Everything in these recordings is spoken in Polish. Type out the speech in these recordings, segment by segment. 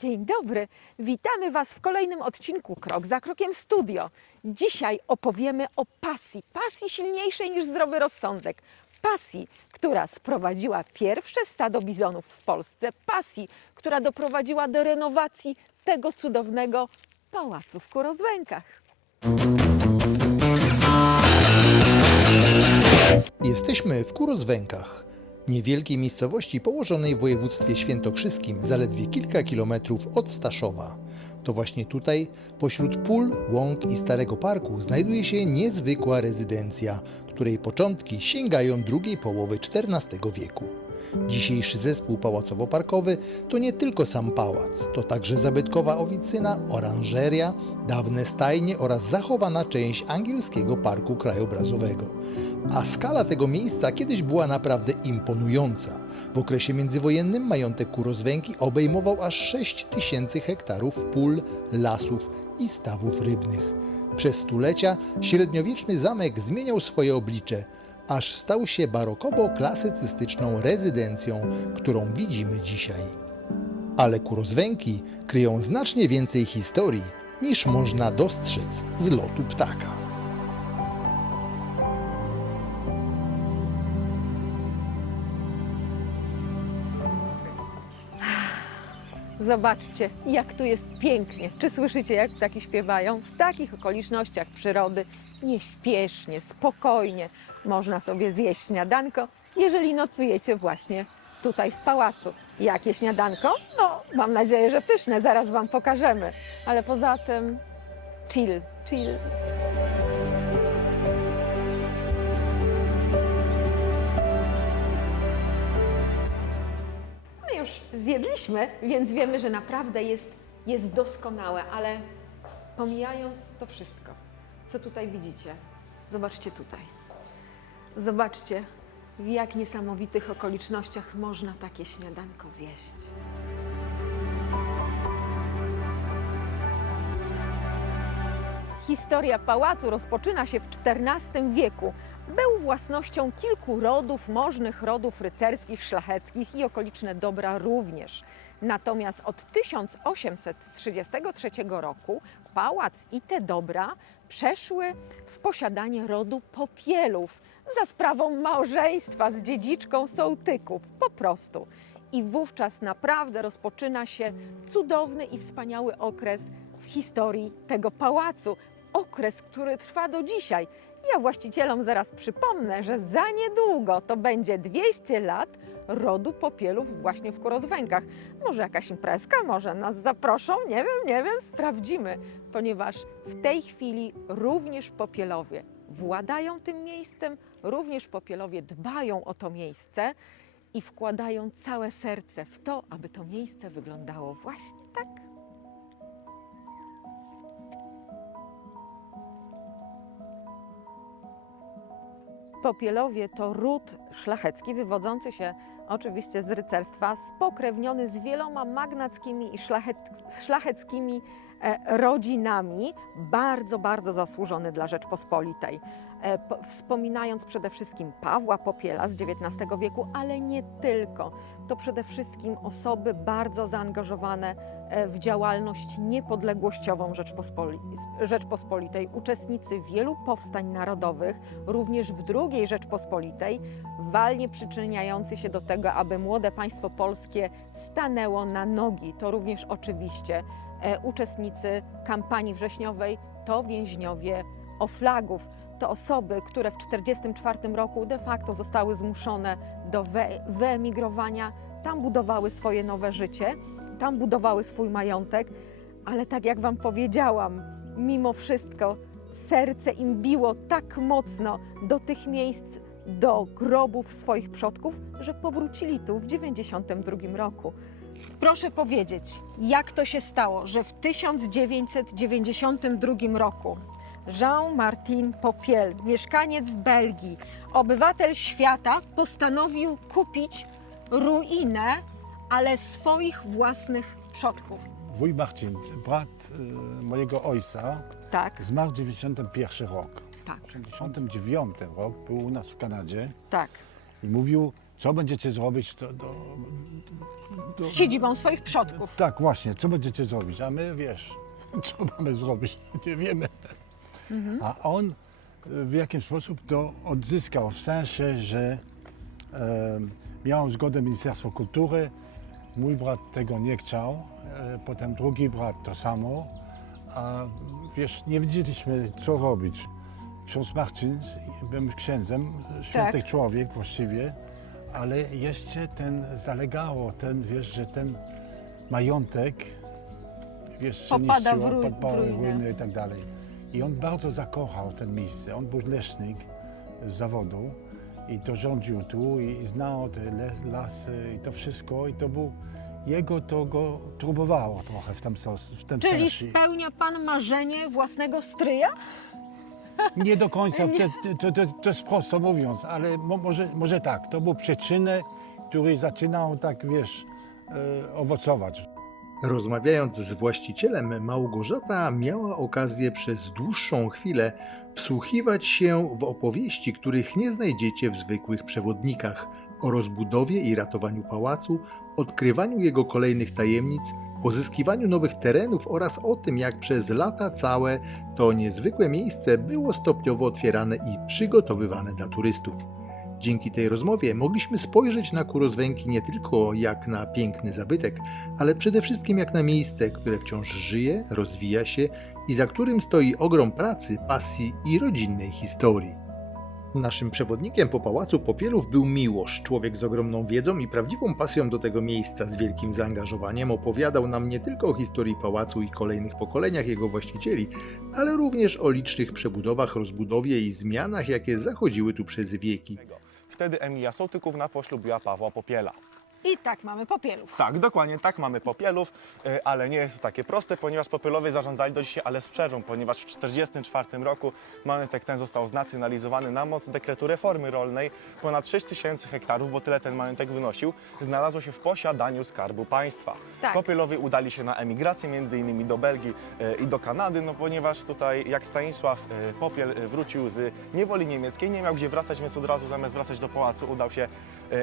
Dzień dobry, witamy Was w kolejnym odcinku Krok za Krokiem Studio. Dzisiaj opowiemy o pasji silniejszej niż zdrowy rozsądek. Pasji, która sprowadziła pierwsze stado bizonów w Polsce, pasji, która doprowadziła do renowacji tego cudownego pałacu w Kurozłękach. Jesteśmy w Kurozwękach, niewielkiej miejscowości położonej w województwie świętokrzyskim, zaledwie kilka kilometrów od Staszowa. To właśnie tutaj, pośród pól, łąk i starego parku, znajduje się niezwykła rezydencja, której początki sięgają drugiej połowy XIV wieku. Dzisiejszy zespół pałacowo-parkowy to nie tylko sam pałac, to także zabytkowa oficyna, oranżeria, dawne stajnie oraz zachowana część angielskiego parku krajobrazowego. A skala tego miejsca kiedyś była naprawdę imponująca. W okresie międzywojennym majątek Kurozwęki obejmował aż 6000 hektarów pól, lasów i stawów rybnych. Przez stulecia średniowieczny zamek zmieniał swoje oblicze, aż stał się barokowo-klasycystyczną rezydencją, którą widzimy dzisiaj. Ale Kurozwęki kryją znacznie więcej historii, niż można dostrzec z lotu ptaka. Zobaczcie, jak tu jest pięknie. Czy słyszycie, jak ptaki śpiewają? W takich okolicznościach przyrody nieśpiesznie, spokojnie można sobie zjeść śniadanko, jeżeli nocujecie właśnie tutaj w pałacu. Jakie śniadanko? No, mam nadzieję, że pyszne, zaraz Wam pokażemy. Ale poza tym chill. My już zjedliśmy, więc wiemy, że naprawdę jest doskonałe, ale pomijając to wszystko, co tutaj widzicie, zobaczcie tutaj. Zobaczcie, w jak niesamowitych okolicznościach można takie śniadanko zjeść. Historia pałacu rozpoczyna się w XIV wieku. Był własnością kilku rodów, możnych rodów rycerskich, szlacheckich i okoliczne dobra również. Natomiast od 1833 roku pałac i te dobra przeszły w posiadanie rodu Popielów za sprawą małżeństwa z dziedziczką Sołtyków, po prostu. I wówczas naprawdę rozpoczyna się cudowny i wspaniały okres w historii tego pałacu. Okres, który trwa do dzisiaj. Ja właścicielom zaraz przypomnę, że za niedługo to będzie 200 lat rodu Popielów właśnie w Kurozwękach. Może jakaś imprezka, może nas zaproszą, nie wiem, sprawdzimy. Ponieważ w tej chwili również Popielowie władają tym miejscem, również Popielowie dbają o to miejsce i wkładają całe serce w to, aby to miejsce wyglądało właśnie tak. Popielowie to ród szlachecki wywodzący się oczywiście z rycerstwa, spokrewniony z wieloma magnackimi i szlacheckimi rodzinami, bardzo zasłużony dla Rzeczpospolitej. Wspominając przede wszystkim Pawła Popiela z XIX wieku, ale nie tylko. To przede wszystkim osoby bardzo zaangażowane w działalność niepodległościową Rzeczpospolitej, uczestnicy wielu powstań narodowych, również w II Rzeczpospolitej, walnie przyczyniający się do tego, aby młode państwo polskie stanęło na nogi. To również oczywiście uczestnicy kampanii wrześniowej, to więźniowie oflagów. To osoby, które w 1944 roku de facto zostały zmuszone do wyemigrowania, tam budowały swoje nowe życie, tam budowały swój majątek, ale tak jak Wam powiedziałam, mimo wszystko serce im biło tak mocno do tych miejsc, do grobów swoich przodków, że powrócili tu w 1992 roku. Proszę powiedzieć, jak to się stało, że w 1992 roku Jean-Martin Popiel, mieszkaniec Belgii, obywatel świata, postanowił kupić ruinę, ale swoich własnych przodków. Wuj Marcin, brat mojego ojca, Tak, zmarł 91 rok. tak, W 89 rok był u nas w Kanadzie tak. i mówił, co będziecie zrobić Z siedzibą swoich przodków. Tak, właśnie, co będziecie zrobić, a my, wiesz, co mamy zrobić, nie wiemy. A on w jakiś sposób to odzyskał, w sensie, że miał zgodę Ministerstwa Kultury, mój brat tego nie chciał, potem drugi brat to samo, a wiesz, nie wiedzieliśmy, co robić. Ksiądz Marcin, był księdzem, święty człowiek właściwie, ale jeszcze zalegało, wiesz, że ten majątek, wiesz, się Popada niszczył, w podpały, ruinę. ruiny i tak dalej. I on bardzo zakochał ten miejsce. On był leśnik z zawodu i to rządził tu i znał te lasy i to wszystko i to był, to go turbowało trochę w tym Czyli sensie. spełnia pan marzenie własnego stryja? Nie do końca, to jest prosto mówiąc, ale może tak, to był przyczynę, który zaczynał tak, wiesz, owocować. Rozmawiając z właścicielem, Małgorzata miała okazję przez dłuższą chwilę wsłuchiwać się w opowieści, których nie znajdziecie w zwykłych przewodnikach, o rozbudowie i ratowaniu pałacu, odkrywaniu jego kolejnych tajemnic, pozyskiwaniu nowych terenów oraz o tym, jak przez lata całe to niezwykłe miejsce było stopniowo otwierane i przygotowywane dla turystów. Dzięki tej rozmowie mogliśmy spojrzeć na Kurozwęki nie tylko jak na piękny zabytek, ale przede wszystkim jak na miejsce, które wciąż żyje, rozwija się i za którym stoi ogrom pracy, pasji i rodzinnej historii. Naszym przewodnikiem po Pałacu Popielów był Miłosz, człowiek z ogromną wiedzą i prawdziwą pasją do tego miejsca. Z wielkim zaangażowaniem opowiadał nam nie tylko o historii pałacu i kolejnych pokoleniach jego właścicieli, ale również o licznych przebudowach, rozbudowie i zmianach, jakie zachodziły tu przez wieki. Wtedy Emilia Sołtykówna poślubiła Pawła Popiela. I tak mamy Popielów. Tak, dokładnie tak, mamy Popielów, ale nie jest to takie proste, ponieważ Popielowie zarządzali do dzisiaj, ale sprzeżą, ponieważ w 1944 roku majątek ten został znacjonalizowany na mocy dekretu reformy rolnej. Ponad 6 tysięcy hektarów, bo tyle ten majątek wynosił, znalazło się w posiadaniu Skarbu Państwa. Tak. Popielowie udali się na emigrację, między innymi do Belgii i do Kanady, no ponieważ tutaj jak Stanisław Popiel wrócił z niewoli niemieckiej, nie miał gdzie wracać, więc od razu zamiast wracać do pałacu udał się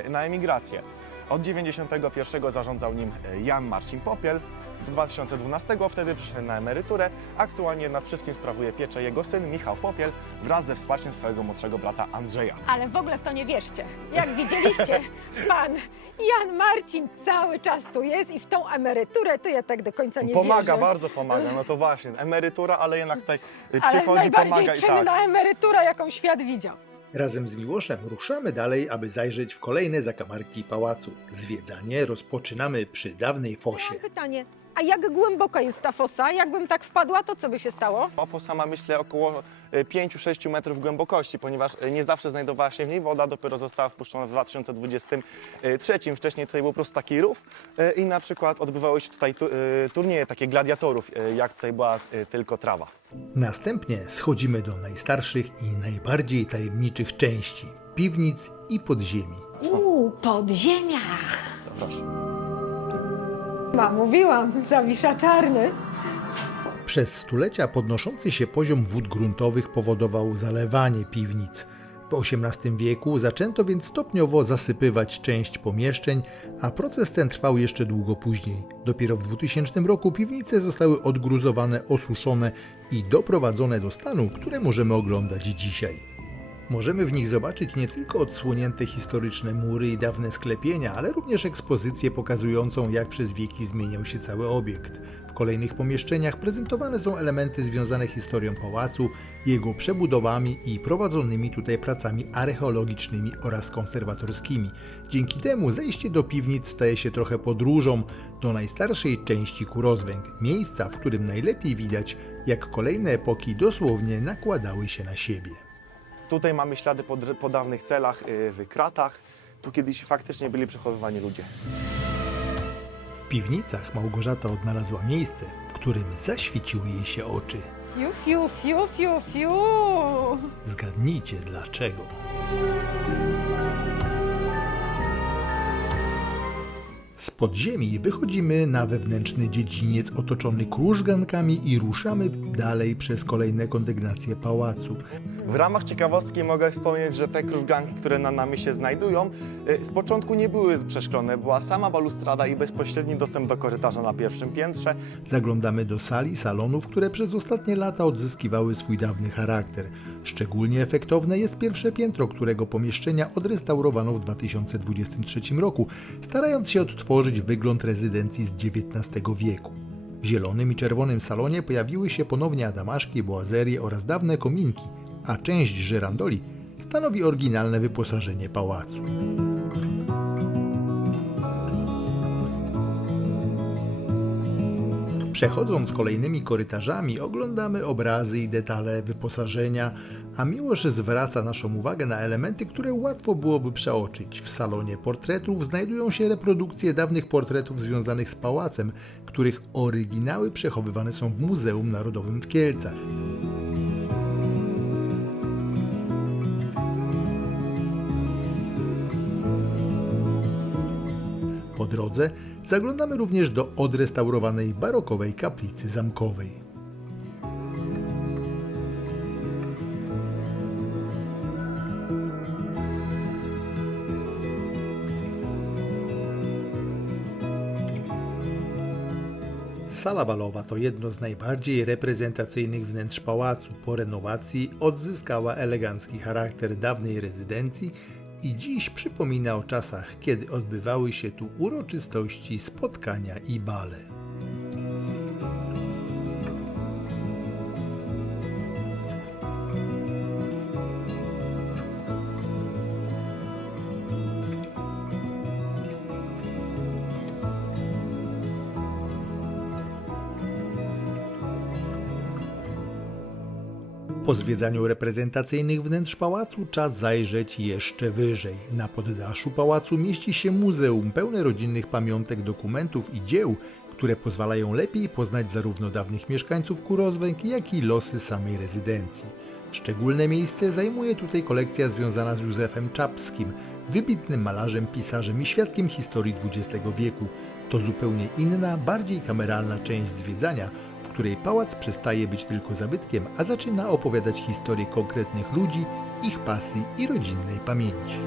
na emigrację. Od 1991 zarządzał nim Jan Marcin Popiel, do 2012 wtedy przyszedł na emeryturę. Aktualnie nad wszystkim sprawuje pieczę jego syn Michał Popiel wraz ze wsparciem swojego młodszego brata Andrzeja. Ale w ogóle w to nie wierzcie. Jak widzieliście, pan Jan Marcin cały czas tu jest i w tą emeryturę to ja tak do końca nie Pomaga, wierzę. bardzo pomaga, no to właśnie, emerytura, ale jednak tutaj Ale przychodzi, najbardziej pomaga i tak. czynna emerytura, jaką świat widział. Razem z Miłoszem ruszamy dalej, aby zajrzeć w kolejne zakamarki pałacu. Zwiedzanie rozpoczynamy przy dawnej fosie. Mam pytanie, a jak głęboka jest ta fosa? Jakbym tak wpadła, to co by się stało? Fosa ma, myślę, około 5-6 metrów głębokości, ponieważ nie zawsze znajdowała się w niej woda, dopiero została wpuszczona w 2023. Wcześniej tutaj był po prostu taki rów i na przykład odbywały się tutaj turnieje takie gladiatorów, jak tutaj była tylko trawa. Następnie schodzimy do najstarszych i najbardziej tajemniczych części piwnic i podziemi. Podziemia! Proszę. Mówiłam, Zawisza Czarny. Przez stulecia podnoszący się poziom wód gruntowych powodował zalewanie piwnic. W XVIII wieku zaczęto więc stopniowo zasypywać część pomieszczeń, a proces ten trwał jeszcze długo później. Dopiero w 2000 roku piwnice zostały odgruzowane, osuszone i doprowadzone do stanu, które możemy oglądać dzisiaj. Możemy w nich zobaczyć nie tylko odsłonięte historyczne mury i dawne sklepienia, ale również ekspozycję pokazującą, jak przez wieki zmieniał się cały obiekt. W kolejnych pomieszczeniach prezentowane są elementy związane z historią pałacu, jego przebudowami i prowadzonymi tutaj pracami archeologicznymi oraz konserwatorskimi. Dzięki temu zejście do piwnic staje się trochę podróżą do najstarszej części Kurozwęk, miejsca, w którym najlepiej widać, jak kolejne epoki dosłownie nakładały się na siebie. Tutaj mamy ślady po dawnych celach w kratach. Tu kiedyś faktycznie byli przechowywani ludzie. W piwnicach Małgorzata odnalazła miejsce, w którym zaświeciły jej się oczy. Fiu, fiu, fiu, fiu, fiu. Zgadnijcie dlaczego. Z podziemi wychodzimy na wewnętrzny dziedziniec otoczony krużgankami i ruszamy dalej przez kolejne kondygnacje pałacu. W ramach ciekawostki mogę wspomnieć, że te krużganki, które na nami się znajdują, z początku nie były przeszklone. Była sama balustrada i bezpośredni dostęp do korytarza na pierwszym piętrze. Zaglądamy do sali, salonów, które przez ostatnie lata odzyskiwały swój dawny charakter. Szczególnie efektowne jest pierwsze piętro, którego pomieszczenia odrestaurowano w 2023 roku, starając się odtworzyć wygląd rezydencji z XIX wieku. W zielonym i czerwonym salonie pojawiły się ponownie adamaszki, boazerie oraz dawne kominki, a część żyrandoli stanowi oryginalne wyposażenie pałacu. Przechodząc kolejnymi korytarzami, oglądamy obrazy i detale wyposażenia, a Miłosz zwraca naszą uwagę na elementy, które łatwo byłoby przeoczyć. W salonie portretów znajdują się reprodukcje dawnych portretów związanych z pałacem, których oryginały przechowywane są w Muzeum Narodowym w Kielcach. Po drodze zaglądamy również do odrestaurowanej barokowej kaplicy zamkowej. Sala balowa to jedno z najbardziej reprezentacyjnych wnętrz pałacu. Po renowacji odzyskała elegancki charakter dawnej rezydencji i dziś przypomina o czasach, kiedy odbywały się tu uroczystości, spotkania i bale. Po zwiedzaniu reprezentacyjnych wnętrz pałacu czas zajrzeć jeszcze wyżej. Na poddaszu pałacu mieści się muzeum pełne rodzinnych pamiątek, dokumentów i dzieł, które pozwalają lepiej poznać zarówno dawnych mieszkańców Kurozwęg, jak i losy samej rezydencji. Szczególne miejsce zajmuje tutaj kolekcja związana z Józefem Czapskim, wybitnym malarzem, pisarzem i świadkiem historii XX wieku. To zupełnie inna, bardziej kameralna część zwiedzania, w której pałac przestaje być tylko zabytkiem, a zaczyna opowiadać historię konkretnych ludzi, ich pasji i rodzinnej pamięci.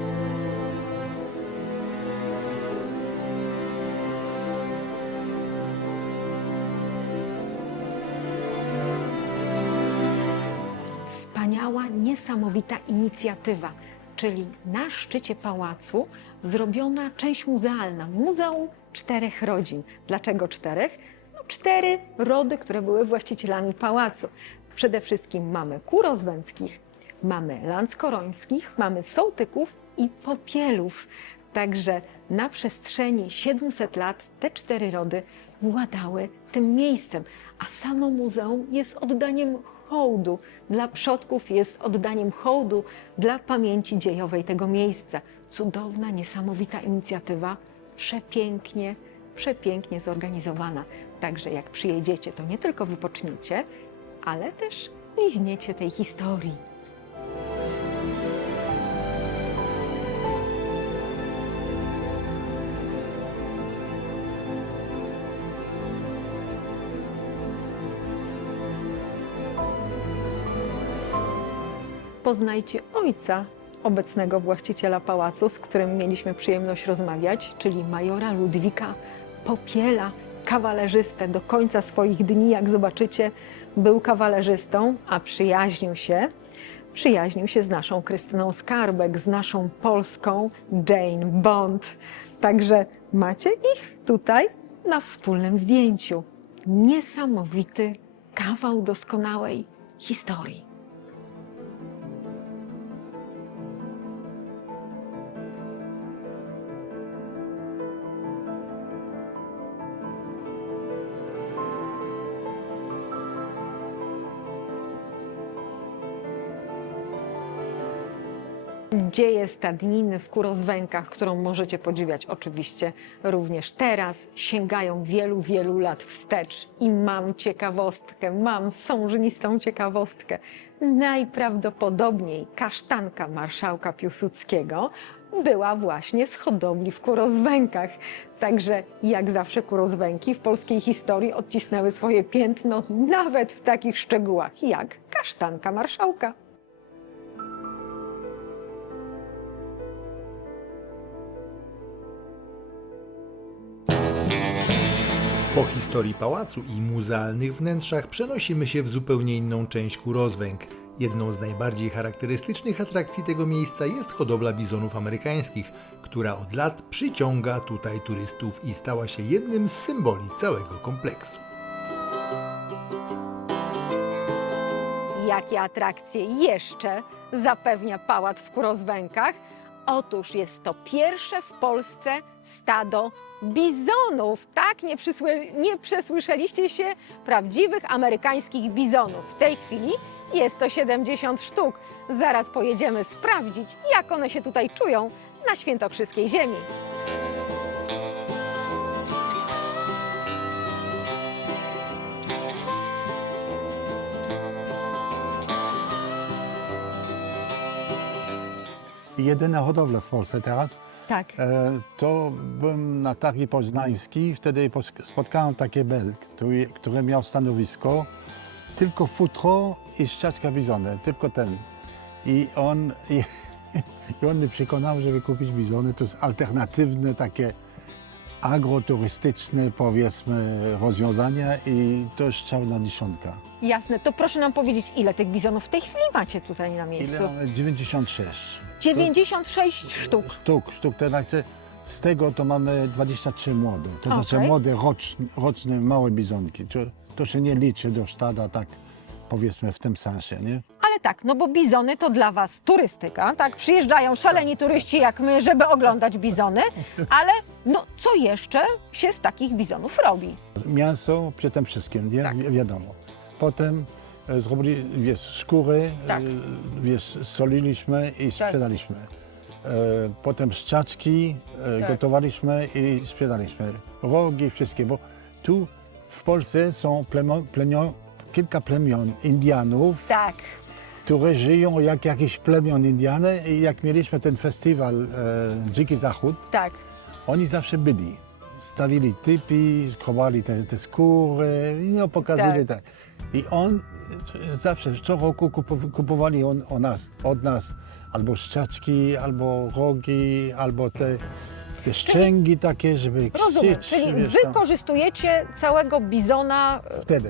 Wspaniała, niesamowita inicjatywa, czyli na szczycie pałacu zrobiona część muzealna, Muzeum Czterech Rodzin. Dlaczego czterech? No, 4 rody, które były właścicielami pałacu. Przede wszystkim mamy Kurozwęckich, mamy Lanckorońskich, mamy Sołtyków i Popielów. Także na przestrzeni 700 lat te 4 rody władały tym miejscem, a samo muzeum jest oddaniem hołdu dla przodków, jest oddaniem hołdu dla pamięci dziejowej tego miejsca. Cudowna, niesamowita inicjatywa, przepięknie, przepięknie zorganizowana. Także jak przyjedziecie, to nie tylko wypoczniecie, ale też liźniecie tej historii. Poznajcie ojca obecnego właściciela pałacu, z którym mieliśmy przyjemność rozmawiać, czyli majora Ludwika Popiela, kawalerzystę do końca swoich dni. Jak zobaczycie, był kawalerzystą, a przyjaźnił się z naszą Krystyną Skarbek, z naszą polską Jane Bond. Także macie ich tutaj na wspólnym zdjęciu. Niesamowity kawał doskonałej historii. Dzieje stadniny w Kurozwękach, którą możecie podziwiać oczywiście również teraz, sięgają wielu, wielu lat wstecz. I mam ciekawostkę, mam sążnistą ciekawostkę. Najprawdopodobniej kasztanka marszałka Piłsudskiego była właśnie z hodowli w Kurozwękach. Także jak zawsze Kurozwęki w polskiej historii odcisnęły swoje piętno nawet w takich szczegółach jak kasztanka marszałka. Po historii pałacu i muzealnych wnętrzach przenosimy się w zupełnie inną część Kurozwęk. Jedną z najbardziej charakterystycznych atrakcji tego miejsca jest hodowla bizonów amerykańskich, która od lat przyciąga tutaj turystów i stała się jednym z symboli całego kompleksu. Jakie atrakcje jeszcze zapewnia pałac w Kurozwękach? Otóż jest to pierwsze w Polsce stado bizonów. Tak, nie przesłyszeliście się, prawdziwych amerykańskich bizonów. W tej chwili jest to 70 sztuk. Zaraz pojedziemy sprawdzić, jak one się tutaj czują na świętokrzyskiej ziemi. Jedyna hodowla w Polsce teraz. Tak. To byłem na targi poznański, wtedy spotkałem taki Belg, który miał stanowisko tylko futro i szczaczka bizony, tylko ten. I on mnie przekonał, żeby kupić bizony. To jest alternatywne, takie agroturystyczne, powiedzmy, rozwiązanie i to jest czarna niszonka. Jasne, to proszę nam powiedzieć, ile tych bizonów w tej chwili macie tutaj na miejscu? Ile mamy? 96. 96 sztuk. Sztuk, teraz z tego to mamy 23 młode. To znaczy Okej. młode, roczne, małe bizonki. To się nie liczy do stada, tak powiedzmy w tym sensie, nie? Ale tak, no bo bizony to dla was turystyka, tak? Przyjeżdżają szaleni turyści jak my, żeby oglądać bizony, ale no co jeszcze się z takich bizonów robi? Mięso przy tym wszystkim, nie? Tak. Wiadomo. Potem zrobili, wiesz, skóry, Tak. wiesz, soliliśmy i sprzedaliśmy. Potem szczaczki Tak. gotowaliśmy i sprzedaliśmy. Rogi, wszystkie, bo tu w Polsce są kilka plemion Indianów, Tak, które żyją jak jakiś plemion Indiany i jak mieliśmy ten festiwal Dziki Zachód, tak. oni zawsze byli. Stawili typi, skrobali te skóry, no, pokazali tak. I on zawsze, co roku kupowali od nas albo szczaczki, albo rogi, albo te szczęgi takie, żeby Rozumiem, krzycz. czyli wiesz, tam. wykorzystujecie całego bizona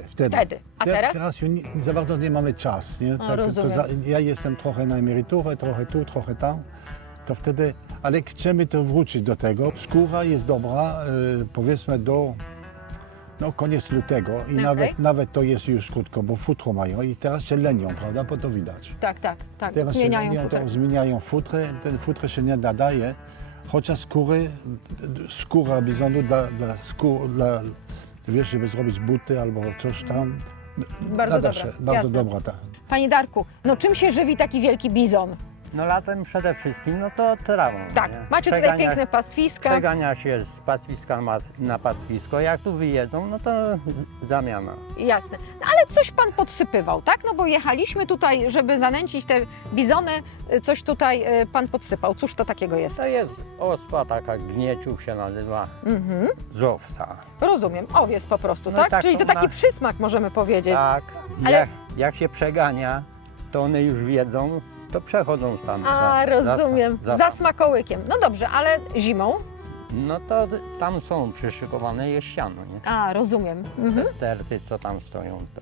Wtedy. A teraz? Teraz już za bardzo nie mamy czas. Nie? rozumiem. Ja jestem trochę na emeryturę, trochę tu, trochę tam. To wtedy, ale chcemy to wrócić do tego. Skóra jest dobra, powiedzmy do koniec lutego i Okej. nawet to jest już krótko, bo futro mają i teraz się lenią, prawda, bo to widać. Tak, Teraz zmieniają się lenią, futer. to zmieniają futrę, ten futry się nie nadaje, chociaż skóra bizonu dla wiesz, żeby zrobić buty albo coś tam, Bardzo nada dobra, się, bardzo jasne. dobra ta. Panie Darku, no czym się żywi taki wielki bizon? No latem przede wszystkim, no to trawą. Tak, nie? macie tutaj piękne pastwiska. Przegania się z pastwiska na pastwisko. Jak tu wyjedzą, no to zamiana. Jasne. No, ale coś pan podsypywał, tak? No bo jechaliśmy tutaj, żeby zanęcić te bizony, coś tutaj pan podsypał. Cóż to takiego jest? To jest ospa taka, gnieciuch się nazywa, z owsa. Rozumiem, owiec po prostu, No tak? tak, Czyli to to taki na- przysmak, możemy powiedzieć. Tak, Ale- jak się przegania, to one już wiedzą, to przechodzą same. A, rozumiem. Za smakołykiem. No dobrze, ale zimą? No to tam są przyszykowane jesiano, nie? A, rozumiem. Te sterty, co tam stoją. To.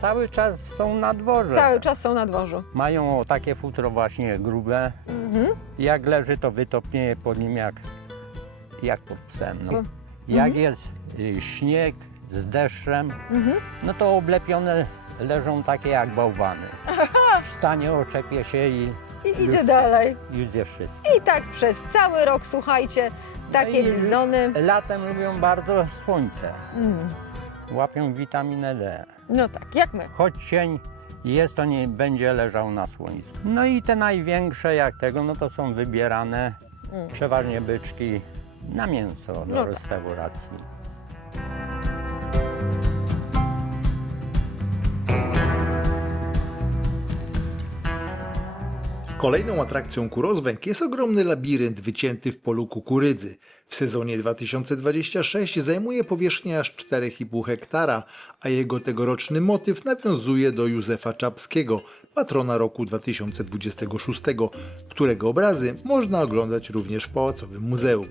Cały czas są na dworze. Cały czas są na dworzu. Mają takie futro właśnie grube. Jak leży, to wytopnieje po nim jak pod psem. No. Jak jest śnieg z deszczem, no to oblepione leżą takie jak bałwany. Wstanie, oczepie się i I idzie już- dalej. już zje wszystko. I tak przez cały rok, słuchajcie, takie No i bizony. Latem lubią bardzo słońce. Łapią witaminę D. No tak, jak my. Choć cień jest, to nie będzie leżał na słońcu. No i te największe jak tego, no to są wybierane przeważnie byczki na mięso do No tak. restauracji. Kolejną atrakcją Kurozwęk jest ogromny labirynt wycięty w polu kukurydzy. W sezonie 2026 zajmuje powierzchnię aż 4,5 hektara, a jego tegoroczny motyw nawiązuje do Józefa Czapskiego, patrona roku 2026, którego obrazy można oglądać również w Pałacowym Muzeum.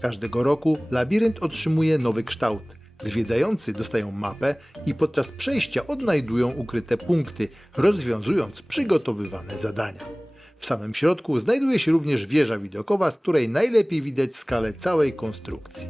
Każdego roku labirynt otrzymuje nowy kształt. Zwiedzający dostają mapę i podczas przejścia odnajdują ukryte punkty, rozwiązując przygotowywane zadania. W samym środku znajduje się również wieża widokowa, z której najlepiej widać skalę całej konstrukcji.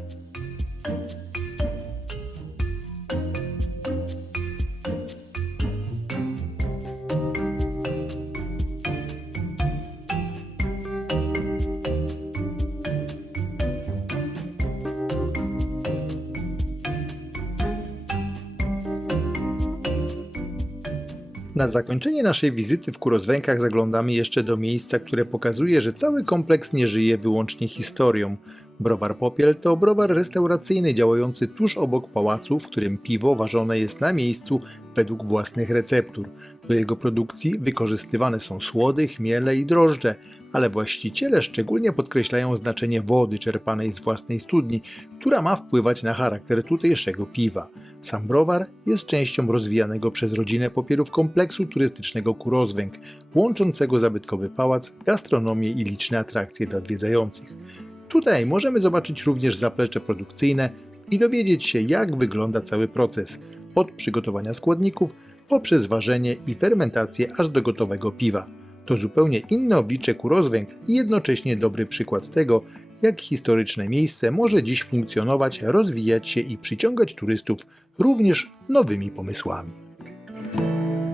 Na zakończenie naszej wizyty w Kurozwękach zaglądamy jeszcze do miejsca, które pokazuje, że cały kompleks nie żyje wyłącznie historią. Browar Popiel to browar restauracyjny działający tuż obok pałacu, w którym piwo ważone jest na miejscu według własnych receptur. Do jego produkcji wykorzystywane są słody, chmiele i drożdże, ale właściciele szczególnie podkreślają znaczenie wody czerpanej z własnej studni, która ma wpływać na charakter tutejszego piwa. Sam browar jest częścią rozwijanego przez rodzinę Popielów kompleksu turystycznego Kurozwęk, łączącego zabytkowy pałac, gastronomię i liczne atrakcje dla odwiedzających. Tutaj możemy zobaczyć również zaplecze produkcyjne i dowiedzieć się, jak wygląda cały proces, od przygotowania składników poprzez ważenie i fermentację aż do gotowego piwa. To zupełnie inne oblicze Kurozwęk i jednocześnie dobry przykład tego, jak historyczne miejsce może dziś funkcjonować, rozwijać się i przyciągać turystów również nowymi pomysłami.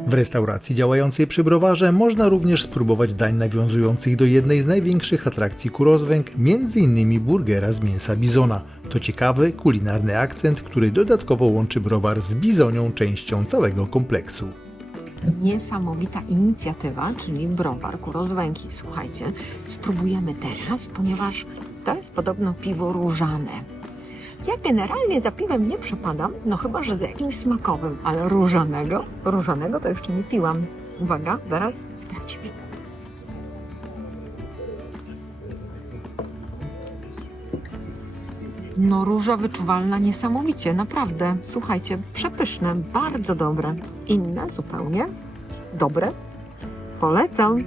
W restauracji działającej przy browarze można również spróbować dań nawiązujących do jednej z największych atrakcji Kurozwęk, m.in. burgera z mięsa bizona. To ciekawy, kulinarny akcent, który dodatkowo łączy browar z bizonią częścią całego kompleksu. Niesamowita inicjatywa, czyli browar Kurozwęki. Słuchajcie, spróbujemy teraz, ponieważ to jest podobno piwo różane. Ja generalnie za piwem nie przepadam, no chyba, że z jakimś smakowym, ale różanego to jeszcze nie piłam. Uwaga, zaraz sprawdzimy. No róża wyczuwalna niesamowicie, naprawdę. Słuchajcie, przepyszne, bardzo dobre. Inne zupełnie dobre. Polecam.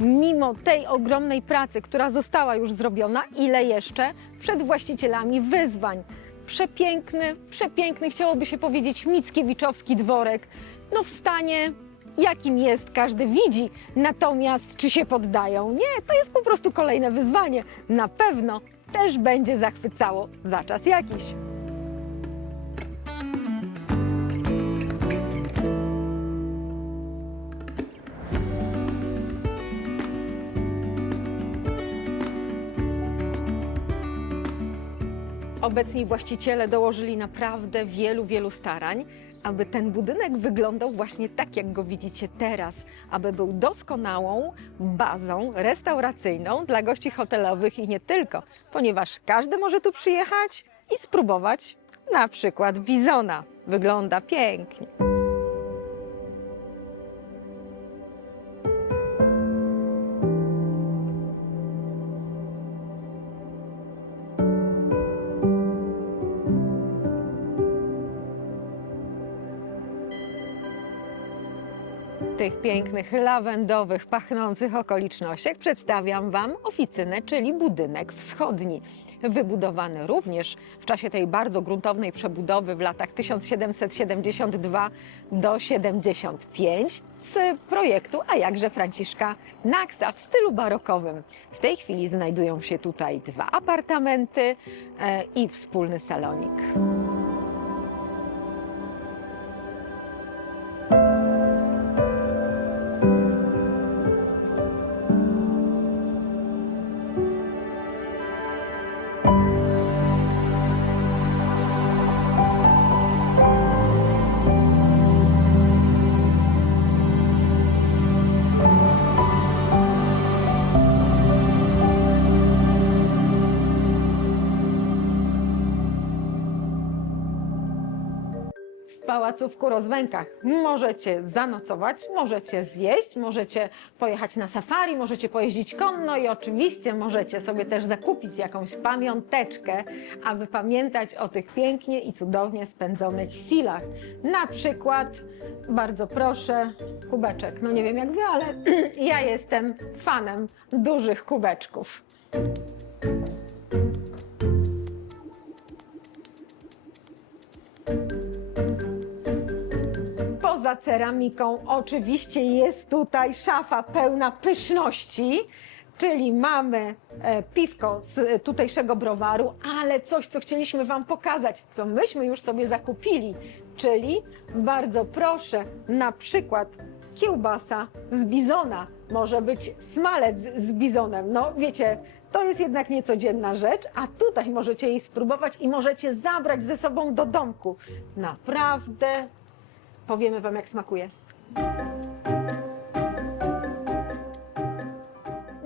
Mimo tej ogromnej pracy, która została już zrobiona, ile jeszcze przed właścicielami wyzwań. Przepiękny, chciałoby się powiedzieć, mickiewiczowski dworek. No w stanie, jakim jest, każdy widzi. Natomiast czy się poddają? Nie, to jest po prostu kolejne wyzwanie. Na pewno też będzie zachwycało za czas jakiś. Obecni właściciele dołożyli naprawdę wielu starań, aby ten budynek wyglądał właśnie tak, jak go widzicie teraz, aby był doskonałą bazą restauracyjną dla gości hotelowych i nie tylko, ponieważ każdy może tu przyjechać i spróbować na przykład bizona. Wygląda pięknie. W tych pięknych, lawendowych, pachnących okolicznościach przedstawiam Wam oficynę, czyli budynek wschodni. Wybudowany również w czasie tej bardzo gruntownej przebudowy w latach 1772 do 75 z projektu, a jakże Franciszka Knoxa w stylu barokowym. W tej chwili znajdują się tutaj 2 apartamenty i wspólny salonik. pałacu w Kurozwękach. Możecie zanocować, możecie zjeść, możecie pojechać na safari, możecie pojeździć konno i oczywiście możecie sobie też zakupić jakąś pamiąteczkę, aby pamiętać o tych pięknie i cudownie spędzonych chwilach. Na przykład, bardzo proszę, kubeczek. No nie wiem jak wy, ale ja jestem fanem dużych kubeczków. Poza ceramiką oczywiście jest tutaj szafa pełna pyszności, czyli mamy piwko z tutejszego browaru, ale coś, co chcieliśmy Wam pokazać, co myśmy już sobie zakupili, czyli bardzo proszę, na przykład kiełbasa z bizona, może być smalec z bizonem, no wiecie, to jest jednak niecodzienna rzecz, a tutaj możecie jej spróbować i możecie zabrać ze sobą do domku. Naprawdę powiemy Wam, jak smakuje.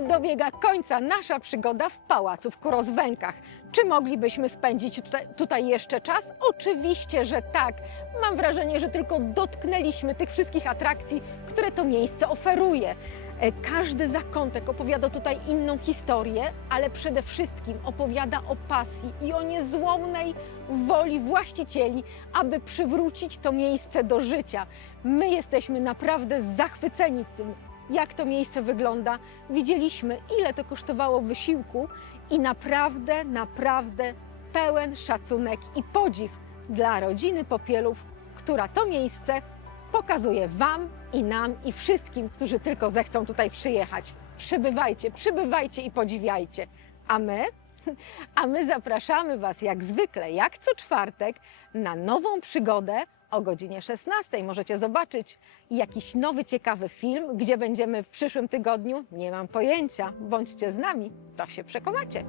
Dobiega końca nasza przygoda w pałacu w Kurozwękach. Czy moglibyśmy spędzić tutaj jeszcze czas? Oczywiście, że tak. Mam wrażenie, że tylko dotknęliśmy tych wszystkich atrakcji, które to miejsce oferuje. Każdy zakątek opowiada tutaj inną historię, ale przede wszystkim opowiada o pasji i o niezłomnej woli właścicieli, aby przywrócić to miejsce do życia. My jesteśmy naprawdę zachwyceni tym, jak to miejsce wygląda. Widzieliśmy, ile to kosztowało wysiłku i naprawdę, naprawdę pełen szacunek i podziw dla rodziny Popielów, która to miejsce pokazuje Wam i nam i wszystkim, którzy tylko zechcą tutaj przyjechać. Przybywajcie, przybywajcie i podziwiajcie. A my zapraszamy Was jak zwykle, jak co czwartek, na nową przygodę o godzinie 16. Możecie zobaczyć jakiś nowy, ciekawy film. Gdzie będziemy w przyszłym tygodniu? Nie mam pojęcia. Bądźcie z nami, to się przekonacie.